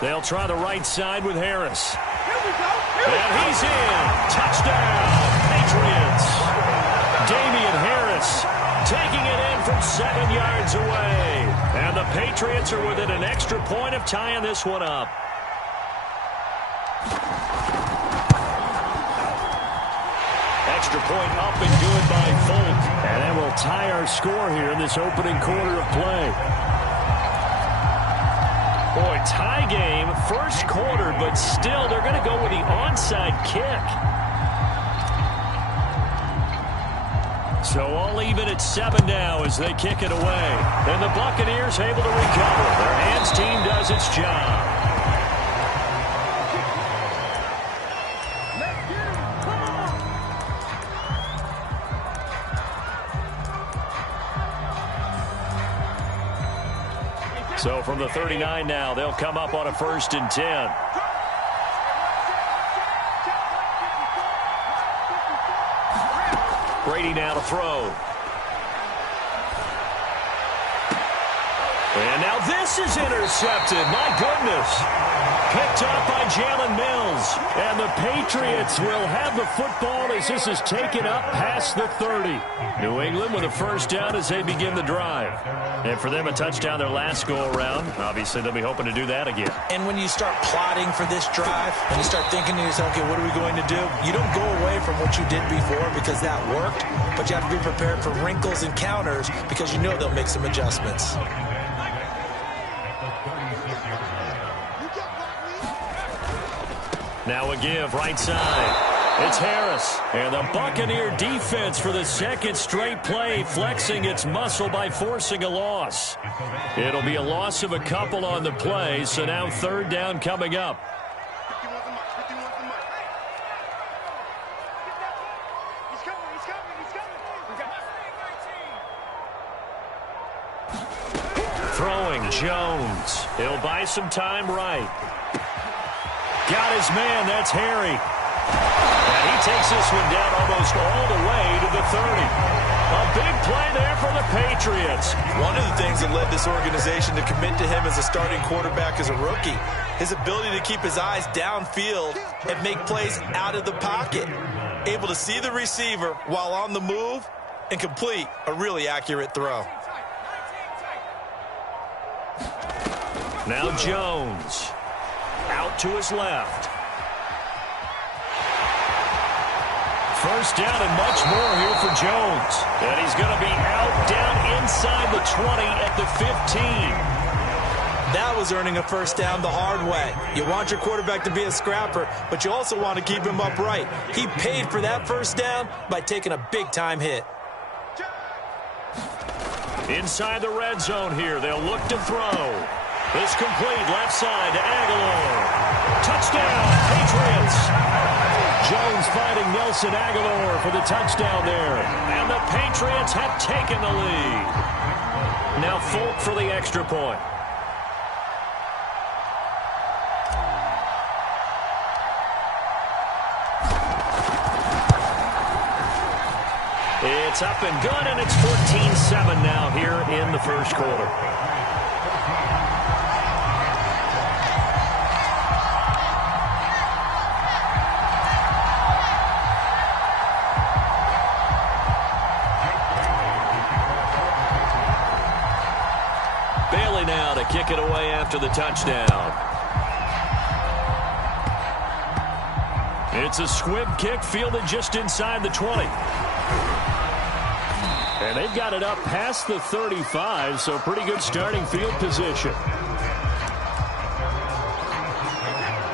They'll try the right side with Harris. And he's in. Touchdown, Patriots. Damian Harris taking it in from 7 yards away. And the Patriots are within an extra point of tying this one up. Extra point up and good by Folk. And that will tie our score here in this opening quarter of play. Boy, tie game, first quarter, but still they're going to go with the onside kick. So all even at 7 now as they kick it away. And the Buccaneers able to recover. Their hands team does its job. So from the 39 now, they'll come up on a 1st and 10. Brady now to throw. And now this is intercepted. My goodness. Picked up by Jalen Mills. And the Patriots will have the football as this is taken up past the 30. New England with a first down as they begin the drive. And for them, a touchdown their last go-around. Obviously, they'll be hoping to do that again. And when you start plotting for this drive, and you start thinking to yourself, okay, what are we going to do? You don't go away from what you did before because that worked, but you have to be prepared for wrinkles and counters because you know they'll make some adjustments. Now a give, right side. It's Harris. And the Buccaneer defense for the second straight play, flexing its muscle by forcing a loss. It'll be a loss of a couple on the play, so now 3rd down coming up. Throwing, Jones. He'll buy some time right. Got his man, that's Harry. And he takes this one down almost all the way to the 30. A big play there for the Patriots. One of the things that led this organization to commit to him as a starting quarterback as a rookie, his ability to keep his eyes downfield and make plays out of the pocket. Able to see the receiver while on the move and complete a really accurate throw. Now Jones. Out to his left. First down and much more here for Jones. And he's going to be out down inside the 20 at the 15. That was earning a first down the hard way. You want your quarterback to be a scrapper, but you also want to keep him upright. He paid for that first down by taking a big-time hit. Inside the red zone here, they'll look to throw. It's complete, left side to Aguilar. Touchdown, Patriots. Jones finding Nelson Aguilar for the touchdown there. And the Patriots have taken the lead. Now Folk for the extra point. It's up and good, and it's 14-7 now here in the first quarter. Bailey now to kick it away after the touchdown. It's a squib kick fielded just inside the 20. And they've got it up past the 35, so pretty good starting field position.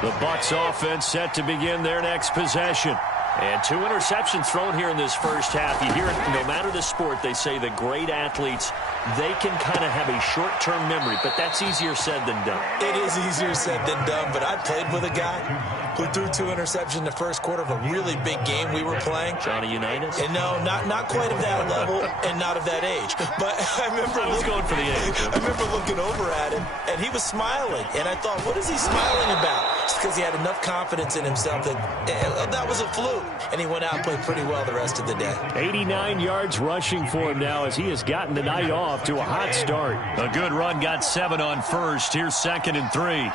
The Bucs offense set to begin their next possession. And 2 interceptions thrown here in this first half. You hear it, no matter the sport, they say the great athletes, they can kind of have a short-term memory, but that's easier said than done. It is easier said than done, but I played with a guy who threw 2 interceptions in the first quarter of a really big game we were playing. Johnny Unitas? And no, not quite of that level and not of that age. But I remember going for the age. I remember looking over at him, and he was smiling. And I thought, what is he smiling about? Just because he had enough confidence in himself that was a fluke. And he went out and played pretty well the rest of the day. 89 yards rushing for him now as he has gotten the night off. off to a hot start. A good run, got 7 on first. Here's 2nd and 3.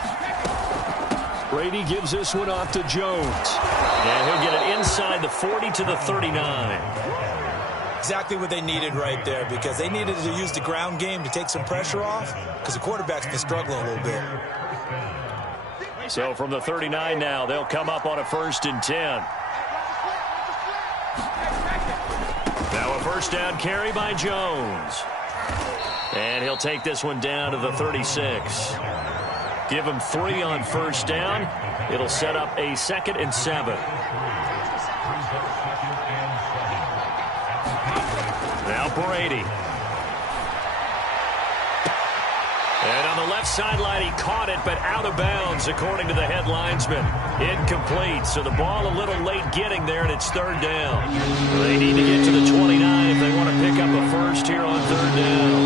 Brady gives this one off to Jones. And he'll get it inside the 40 to the 39. Exactly what they needed right there, because they needed to use the ground game to take some pressure off, because the quarterback's been struggling a little bit. So from the 39 now, they'll come up on a 1st and 10. Now a 1st down carry by Jones. And he'll take this one down to the 36. Give him 3 on 1st down. It'll set up a 2nd and 7. Now Brady. And on the left sideline, he caught it, but out of bounds, according to the head linesman. Incomplete, so the ball a little late getting there, and it's 3rd down. They need to get to the 29 if they want to pick up a first here on 3rd down.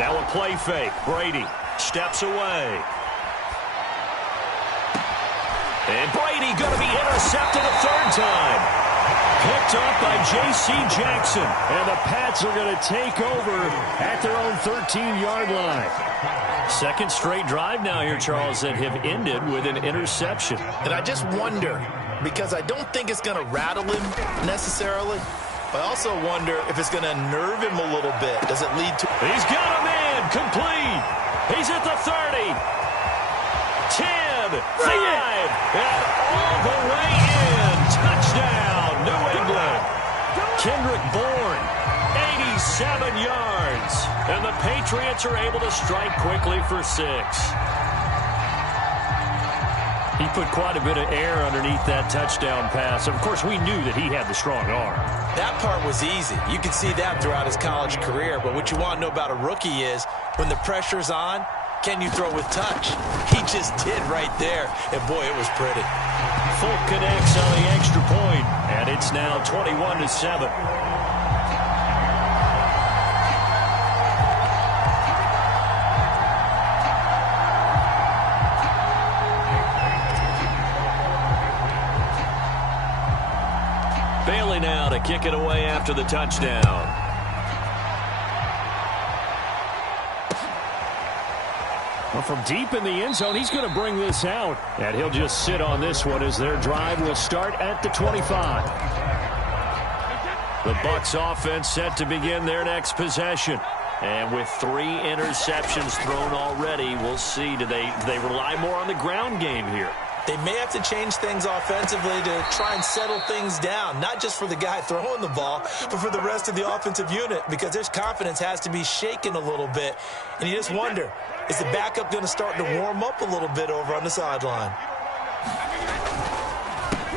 Now a play fake. Brady steps away. And Brady going to be intercepted a 3rd time. Picked up by J.C. Jackson. And the Pats are going to take over at their own 13-yard line. 2nd straight drive now here, Charles, that have ended with an interception. And I just wonder, because I don't think it's going to rattle him necessarily, but I also wonder if it's going to unnerve him a little bit. Does it lead to... He's got a man. Complete. He's at the 30. 10. 5. And all the way in. Touchdown, New England. Kendrick Bourne, 87 yards. And the Patriots are able to strike quickly for 6. He put quite a bit of air underneath that touchdown pass. Of course, we knew that he had the strong arm. That part was easy. You can see that throughout his college career. But what you want to know about a rookie is when the pressure's on, can you throw with touch? He just did right there. And, boy, it was pretty. Folk connects on the extra point, and it's now 21-7. Bailey now to kick it away after the touchdown. Well, from deep in the end zone, he's going to bring this out. And he'll just sit on this one as their drive will start at the 25. The Bucs offense set to begin their next possession. And with 3 interceptions thrown already, we'll see. Do they rely more on the ground game here? They may have to change things offensively to try and settle things down, not just for the guy throwing the ball, but for the rest of the offensive unit, because their confidence has to be shaken a little bit. And you just wonder, is the backup going to start to warm up a little bit over on the sideline?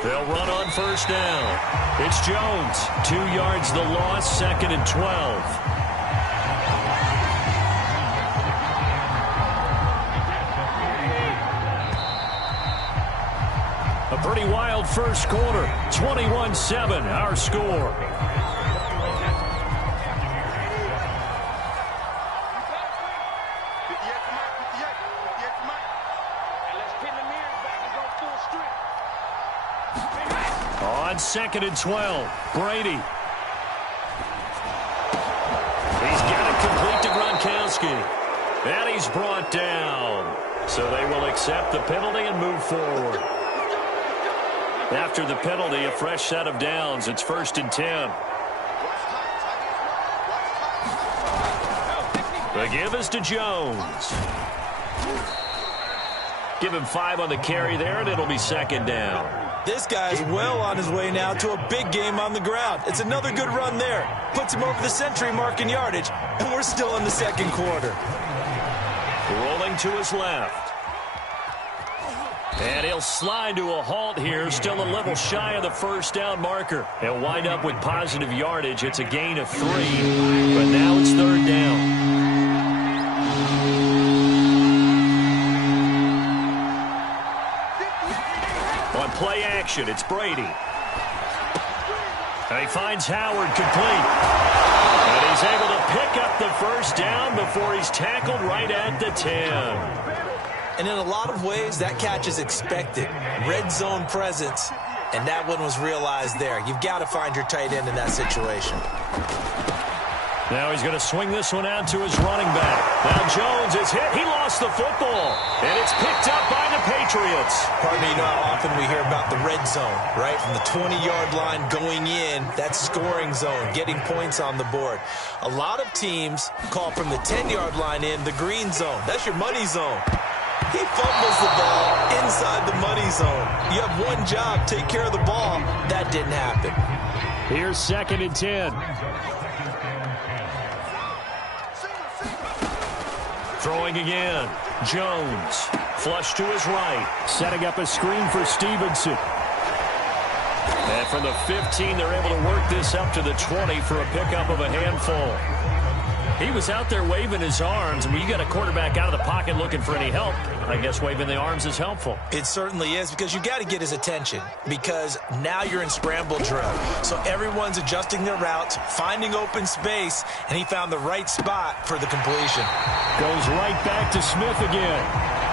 They'll run on 1st down. It's Jones. 2 yards the loss, 2nd and 12. A pretty wild first quarter. 21-7, our score. On 2nd and 12, Brady. He's got it complete to Gronkowski. And he's brought down. So they will accept the penalty and move forward. After the penalty, a fresh set of downs. It's 1st and 10. The give is to Jones. Give him 5 on the carry there, and it'll be 2nd down. This guy's well on his way now to a big game on the ground. It's another good run there. Puts him over the century mark in yardage, and we're still in the 2nd quarter. Rolling to his left. And he'll slide to a halt here, still a little shy of the 1st down marker. He'll wind up with positive yardage. It's a gain of 3, but now it's 3rd down. On play action, it's Brady. And he finds Howard complete. And he's able to pick up the 1st down before he's tackled right at the 10. And in a lot of ways, that catch is expected. Red zone presence. And that one was realized there. You've got to find your tight end in that situation. Now he's going to swing this one out to his running back. Now Jones is hit. He lost the football. And it's picked up by the Patriots. Partner, you know how often we hear about the red zone, right? From the 20-yard line going in, that scoring zone, getting points on the board. A lot of teams call from the 10-yard line in the green zone. That's your money zone. He fumbles the ball inside the money zone. You have one job, take care of the ball. That didn't happen. Here's 2nd and 10. Throwing again. Jones. Flush to his right. Setting up a screen for Stevenson. And from the 15, they're able to work this up to the 20 for a pickup of a handful. He was out there waving his arms. When you got a quarterback out of the pocket looking for any help, I guess waving the arms is helpful. It certainly is, because you got to get his attention, because now you're in scramble drill. So everyone's adjusting their routes, finding open space, and he found the right spot for the completion. Goes right back to Smith again.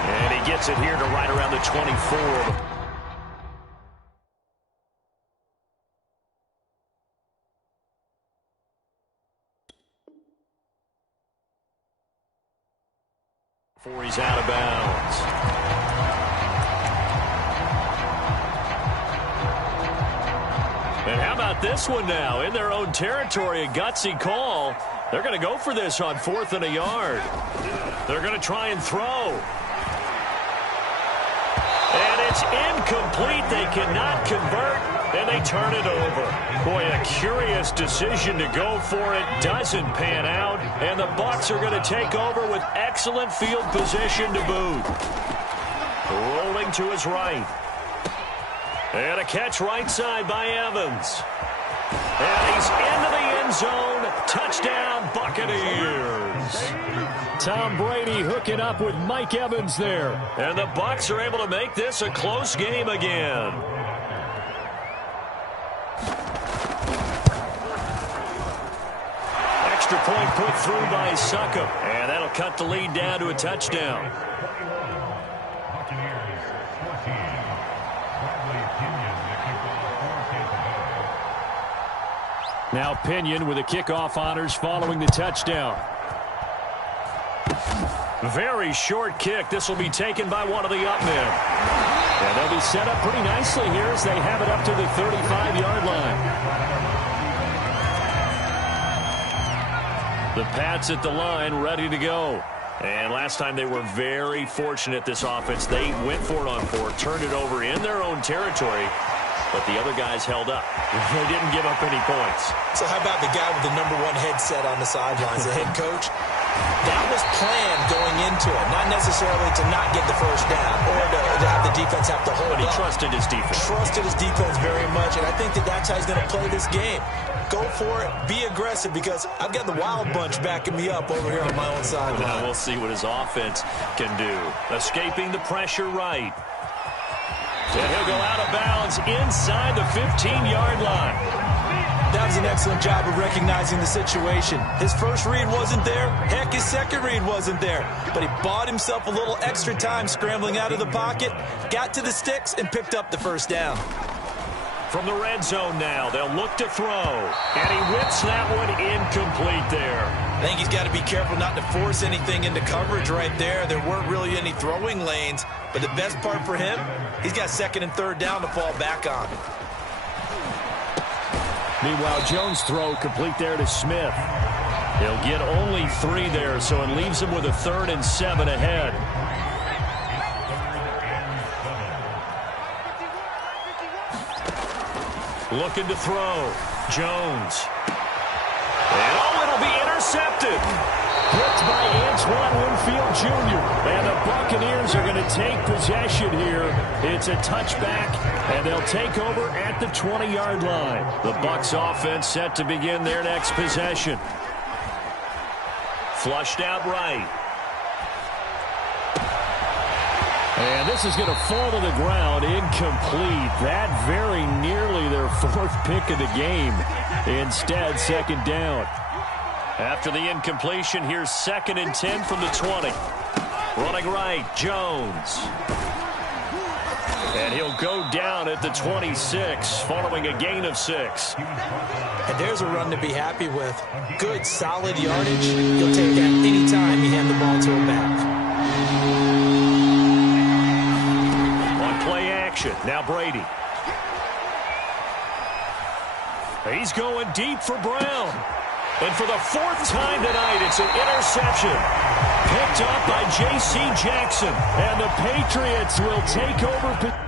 And he gets it here to right around the 24. Before he's out of bounds. And how about this one now? In their own territory, a gutsy call. They're going to go for this on 4th and a yard. They're going to try and throw. And it's incomplete. They cannot convert, and they turn it over. Boy, a curious decision to go for it. Doesn't pan out, and the Bucs are going to take over with excellent field position to boot. Rolling to his right. And a catch right side by Evans. And he's into the end zone. Touchdown, Buccaneers. Tom Brady hooking up with Mike Evans there. And the Bucs are able to make this a close game again. Extra point put through by Succop. And that'll cut the lead down to a touchdown. Now Pinion with the kickoff honors following the touchdown. Very short kick. This will be taken by one of the up men. And they'll be set up pretty nicely here as they have it up to the 35-yard line. The Pats at the line ready to go. And last time they were very fortunate, this offense. They went for it on 4, turned it over in their own territory. But the other guys held up. They didn't give up any points. So how about the guy with the #1 headset on the sidelines, the head coach? That was planned going into it, not necessarily to not get the first down or to have the defense have to hold up. But he trusted his defense. Trusted his defense very much, and I think that's how he's going to play this game. Go for it, be aggressive, because I've got the Wild Bunch backing me up over here on my own sideline. Now we'll see what his offense can do. Escaping the pressure right. And he'll go out of bounds inside the 15-yard line. That was an excellent job of recognizing the situation. His first read wasn't there. Heck, his second read wasn't there. But he bought himself a little extra time scrambling out of the pocket, got to the sticks, and picked up the first down. From the red zone now, they'll look to throw. And he whips that one incomplete there. I think he's got to be careful not to force anything into coverage right there. There weren't really any throwing lanes. But the best part for him, he's got 2nd and 3rd down to fall back on. Meanwhile, Jones' throw complete there to Smith. He'll get only 3 there, so it leaves him with a 3rd and 7 ahead. Looking to throw. Jones. And it'll be intercepted. Picked by Antoine Winfield Jr. And the Buccaneers are going to take possession here. It's a touchback, and they'll take over at the 20-yard line. The Bucs offense set to begin their next possession. Flushed out right. And this is going to fall to the ground, incomplete. That very nearly their 4th pick of the game. Instead, 2nd down. After the incompletion, here's 2nd and 10 from the 20. Running right, Jones. And he'll go down at the 26 following a gain of 6. And there's a run to be happy with. Good, solid yardage. He'll take that any time you hand the ball to him back. On play action, now Brady. He's going deep for Brown. And for the 4th time tonight, it's an interception. Picked up by J.C. Jackson. And the Patriots will take over.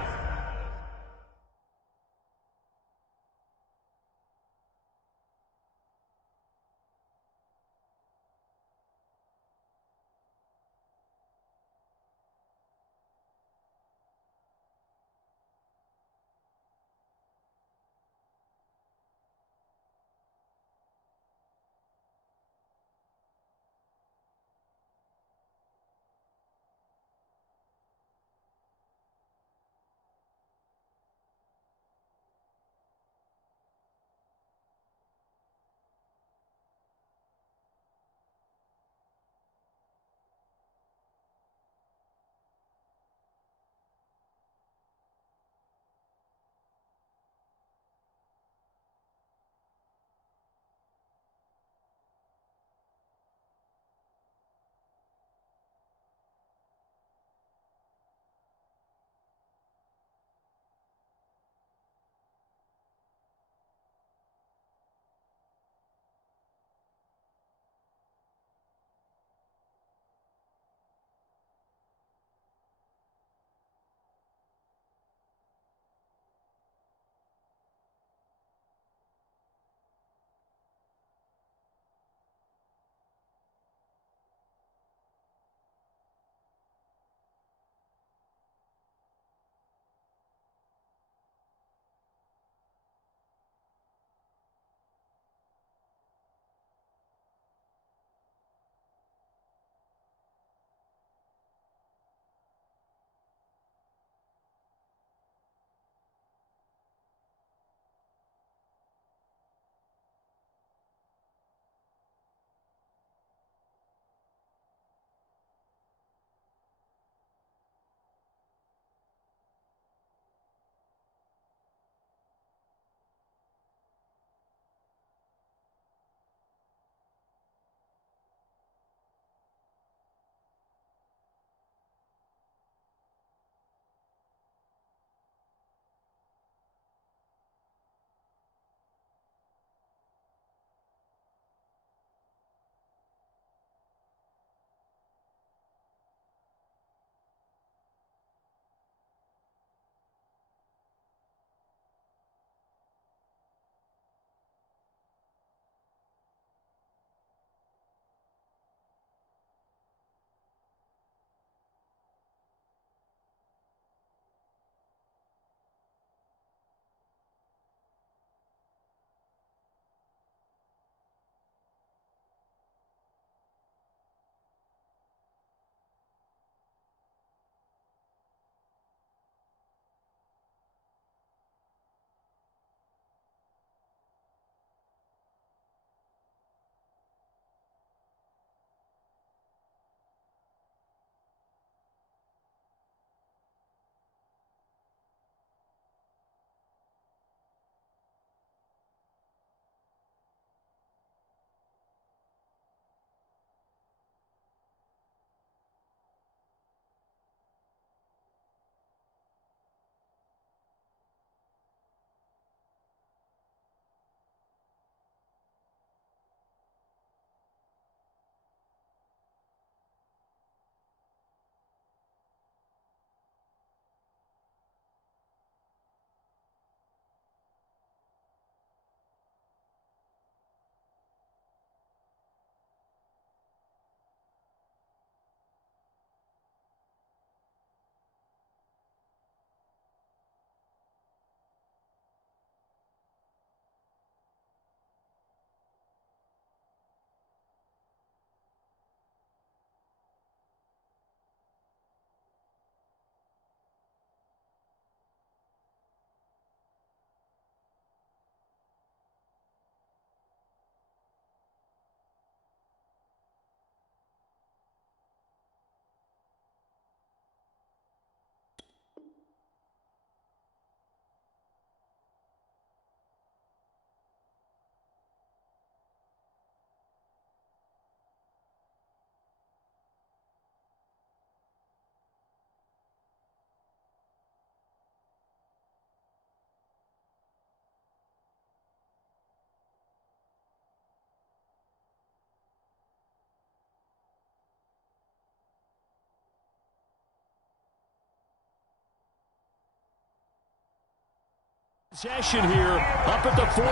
Possession here up at the 44.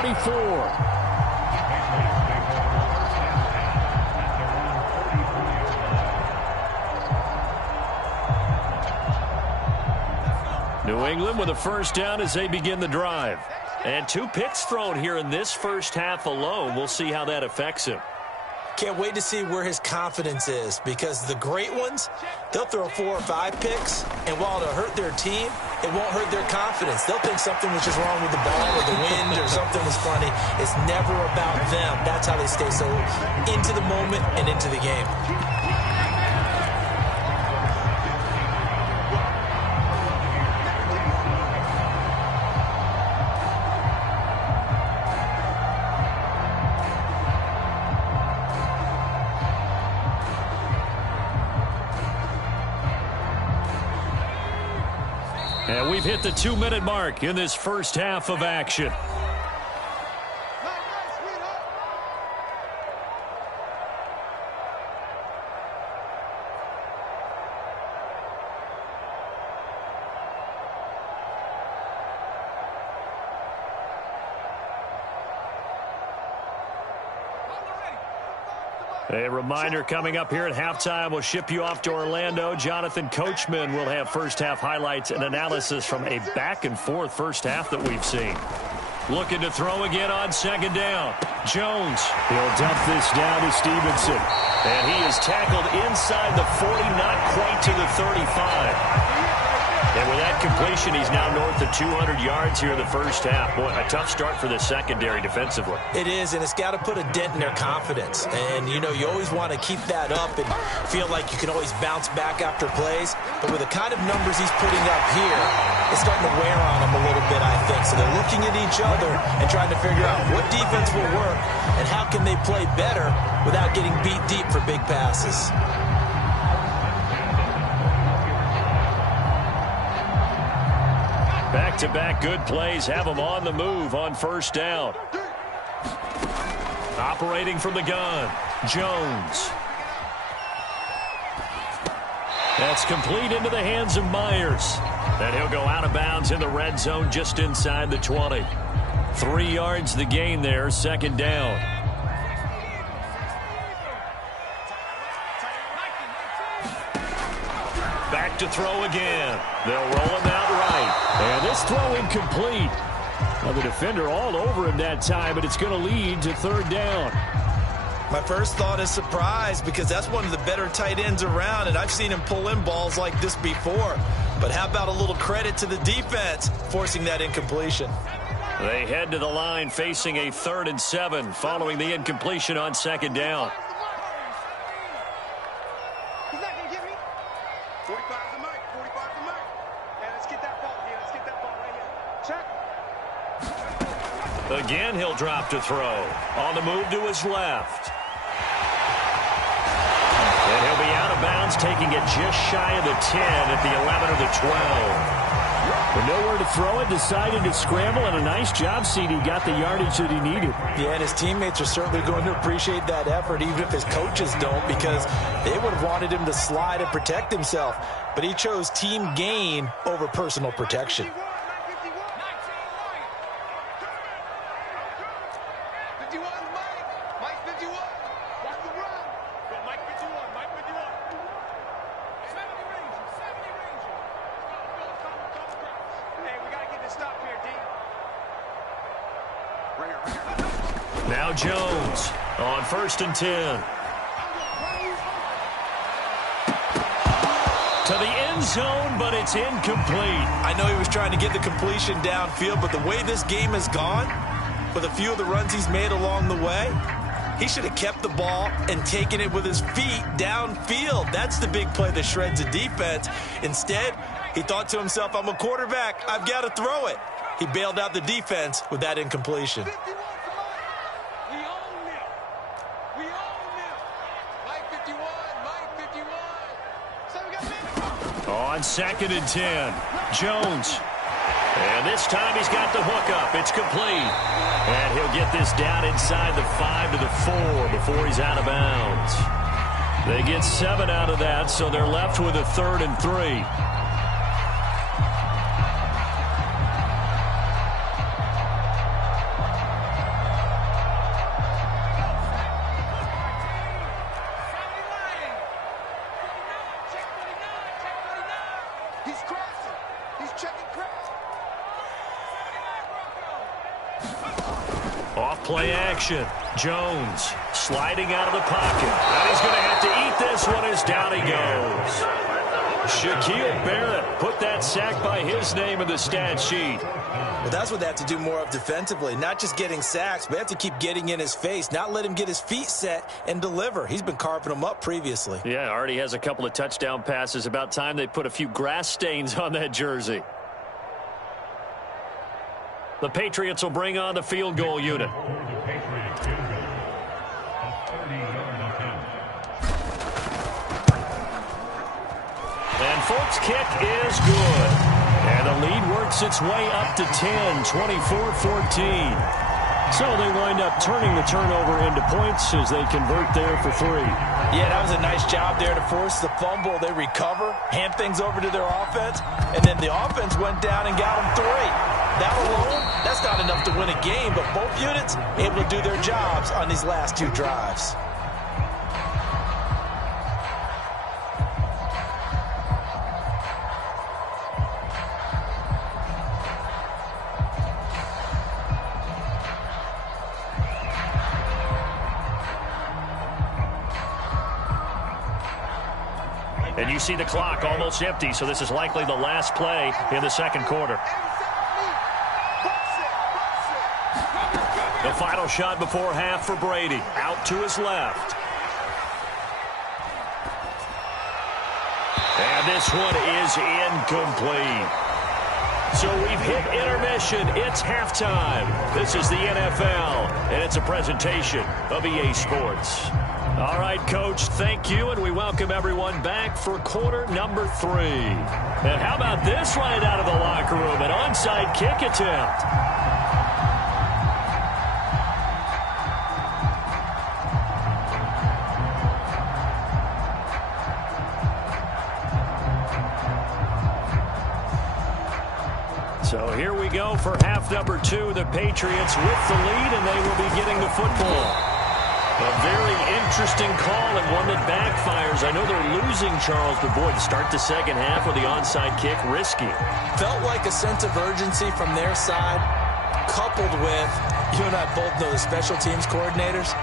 New England with a first down as they begin the drive. And 2 picks thrown here in this first half alone. We'll see how that affects him. Can't wait to see where his confidence is, because the great ones, they'll throw 4 or 5 picks, and while it'll hurt their team, it won't hurt their confidence. They'll think something was just wrong with the ball or the wind or something was funny. It's never about them. That's how they stay so into the moment and into the game. And we've hit the 2-minute mark in this first half of action. A reminder coming up here at halftime. We'll ship you off to Orlando. Jonathan Coachman will have first-half highlights and analysis from a back-and-forth first half that we've seen. Looking to throw again on second down. Jones. He'll dump this down to Stevenson. And he is tackled inside the 40, not quite to the 35. And with that completion, he's now north of 200 yards here in the first half. Boy, a tough start for the secondary defensively. It is, and it's got to put a dent in their confidence. And, you know, you always want to keep that up and feel like you can always bounce back after plays. But with the kind of numbers he's putting up here, it's starting to wear on them a little bit, I think. So they're looking at each other and trying to figure out what defense will work and how can they play better without getting beat deep for big passes. Back-to-back good plays have them on the move on first down. Operating from the gun, Jones. That's complete into the hands of Myers. And he'll go out of bounds in the red zone just inside the 20. 3 yards the gain there, second down. Back to throw again. They'll roll him out right. And this throw incomplete. Now the defender all over him that time, but it's going to lead to third down. My first thought is surprise, because that's one of the better tight ends around, and I've seen him pull in balls like this before. But how about a little credit to the defense forcing that incompletion? They head to the line facing a 3rd and 7 following the incompletion on second down. Again, he'll drop to throw. On the move to his left. And he'll be out of bounds, taking it just shy of the 10 at the 11 or the 12. With nowhere to throw it, decided to scramble, and a nice job, CD. Got the yardage that he needed. Yeah, and his teammates are certainly going to appreciate that effort, even if his coaches don't, because they would have wanted him to slide and protect himself. But he chose team gain over personal protection. Now Jones on 1st and 10. To the end zone, but it's incomplete. I know he was trying to get the completion downfield, but the way this game has gone, with a few of the runs he's made along the way, he should have kept the ball and taken it with his feet downfield. That's the big play that shreds the defense. Instead, he thought to himself, I'm a quarterback, I've got to throw it. He bailed out the defense with that incompletion. On 2nd and 10, Jones. And this time he's got the hook up. It's complete. And he'll get this down inside the 5 to the 4 before he's out of bounds. They get 7 out of that, so they're left with a 3rd and 3. He's crashing. He's checking crash. Off play action. Jones sliding out of the pocket. And he's going to have to eat this one as down he goes. Shaquille Barrett put that sack by his name in the stat sheet. Well, that's what they have to do more of defensively. Not just getting sacks, but they have to keep getting in his face, not let him get his feet set and deliver. He's been carving them up previously. Yeah, already has a couple of touchdown passes. About time they put a few grass stains on that jersey. The Patriots will bring on the field goal unit. And Folks' kick is good. And the lead works its way up to 10, 24-14. So they wind up turning the turnover into points as they convert there for 3. Yeah, that was a nice job there to force the fumble. They recover, hand things over to their offense, and then the offense went down and got them 3. That alone, that's not enough to win a game, but both units able to do their jobs on these last 2 drives. And you see the clock almost empty, so this is likely the last play in the second quarter. The final shot before half for Brady. Out to his left. And this one is incomplete. So we've hit intermission. It's halftime. This is the NFL, and it's a presentation of EA Sports. All right, Coach, thank you, and we welcome everyone back for quarter number 3. And how about this right out of the locker room, an onside kick attempt. So here we go for half number 2. The Patriots with the lead, and they will be getting the football. A very interesting call and one that backfires. I know they're losing Charles, but boy, to start the second half with the onside kick, risky. Felt like a sense of urgency from their side, coupled with, you and I both know the special teams coordinators.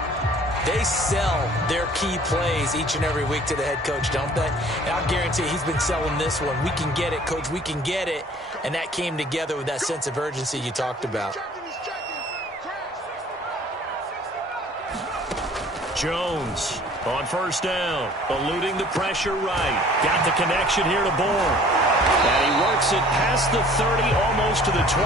They sell their key plays each and every week to the head coach, don't they? And I guarantee he's been selling this one. We can get it, Coach. We can get it. And that came together with that sense of urgency you talked about. Jones on first down, eluding the pressure right. Got the connection here to Bourne. And he works it past the 30, almost to the 25.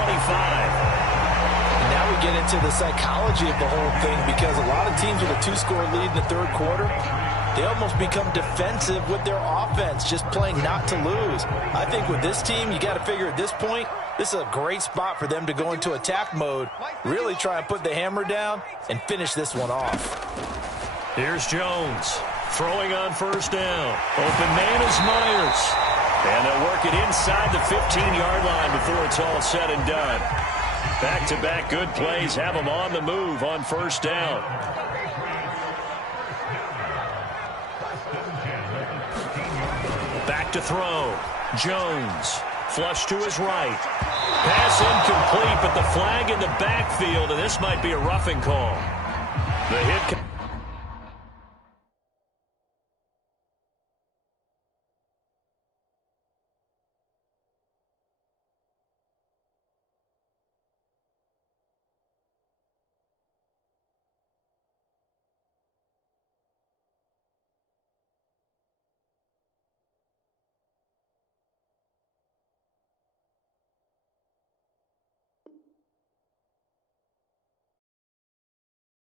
Now we get into the psychology of the whole thing, because a lot of teams with a 2-score lead in the third quarter, they almost become defensive with their offense, just playing not to lose. I think with this team, you got to figure at this point, this is a great spot for them to go into attack mode, really try and put the hammer down and finish this one off. Here's Jones throwing on first down. Open man is Myers. And they'll work it inside the 15-yard line before it's all said and done. Back-to-back good plays have them on the move on first down. Back to throw. Jones. Flush to his right. Pass incomplete, but the flag in the backfield, and this might be a roughing call. The hit.